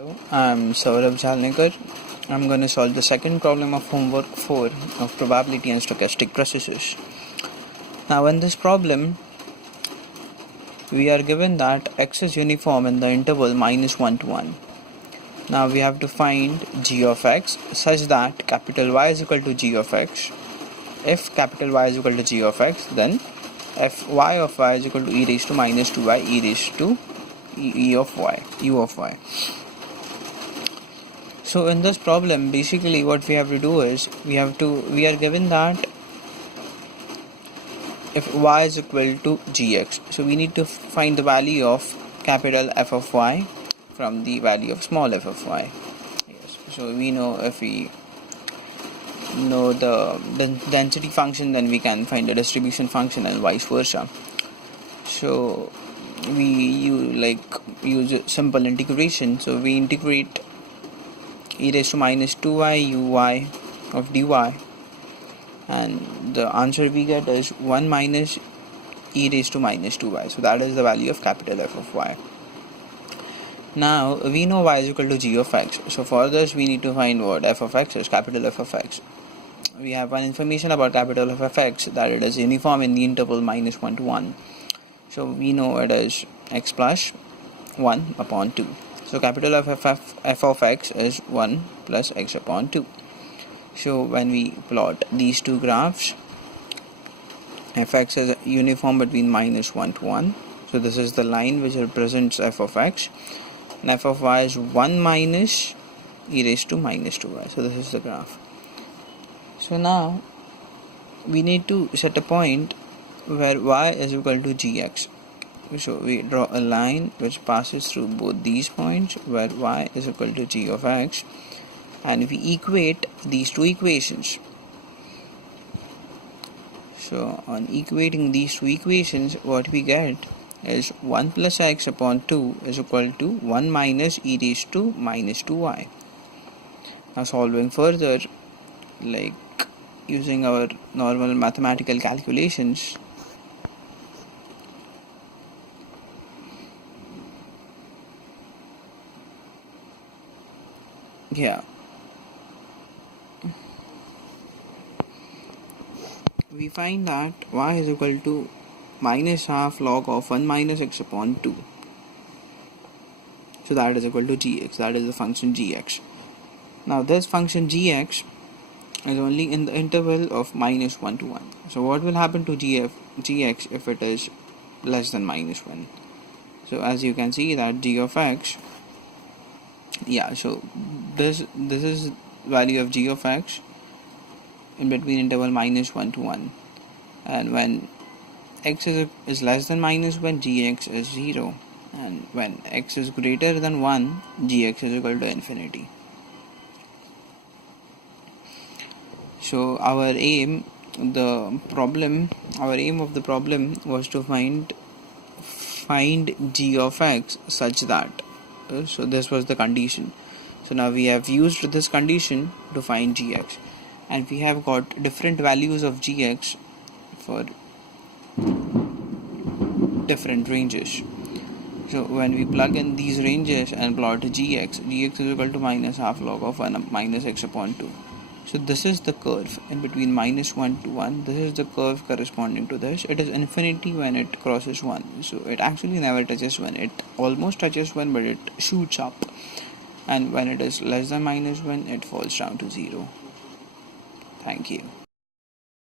Hello, I'm Saurabh Jalnikar. I'm going to solve the second problem of homework 4 of probability and stochastic processes. Now in this problem, we are given that x is uniform in the interval -1 to 1. Now we have to find g of x such that capital Y is equal to g of x. If capital Y is equal to g of x, then f y of y is equal to e raised to minus 2y e raised to e of y, u of y. So in this problem, basically what we have to do is we are given that if y is equal to gx, so we need to find the value of capital F of y from the value of small f of y. Yes. So we know, if we know the density function, then we can find the distribution function and vice versa. So we use simple integration. So we integrate e raised to minus 2y uy of dy, and the answer we get is 1 minus e raised to minus 2y. So that is the value of capital F of y. Now we know y is equal to g of x. So for this we need to find what f of x is, capital F of x. We have one information about capital F of x, that it is uniform in the interval -1 to 1. So we know it is x plus 1 upon 2. So capital F of x is 1 plus x upon 2. So when we plot these two graphs, fx is uniform between -1 to 1. So this is the line which represents f of x, and f of y is 1 minus e raised to minus 2y. So this is the graph. So now we need to set a point where y is equal to gx. So we draw a line which passes through both these points where y is equal to g of x, and we equate these two equations. So on equating these two equations, what we get is 1 plus x upon 2 is equal to 1 minus e raised to minus 2y. Now solving further, like using our normal mathematical calculations, we find that y is equal to minus half log of 1 minus x upon 2. So that is equal to gx, that is the function gx. Now this function gx is only in the interval of -1 to 1. So what will happen to gx if it is less than -1? So as you can see that g of x, so this is value of g of x in between interval -1 to 1, and when x is less than -1, gx is 0, and when x is greater than 1, gx is equal to infinity. So our aim of the problem was to find g of x such that, so this was the condition. So now we have used this condition to find gx, and we have got different values of gx for different ranges. So when we plug in these ranges and plot gx is equal to minus half log of 1 minus x upon 2. So this is the curve in between -1 to 1. This is the curve corresponding to this. It is infinity when it crosses 1. So it actually never touches 1. It almost touches 1, but it shoots up. And when it is less than -1, it falls down to 0. Thank you.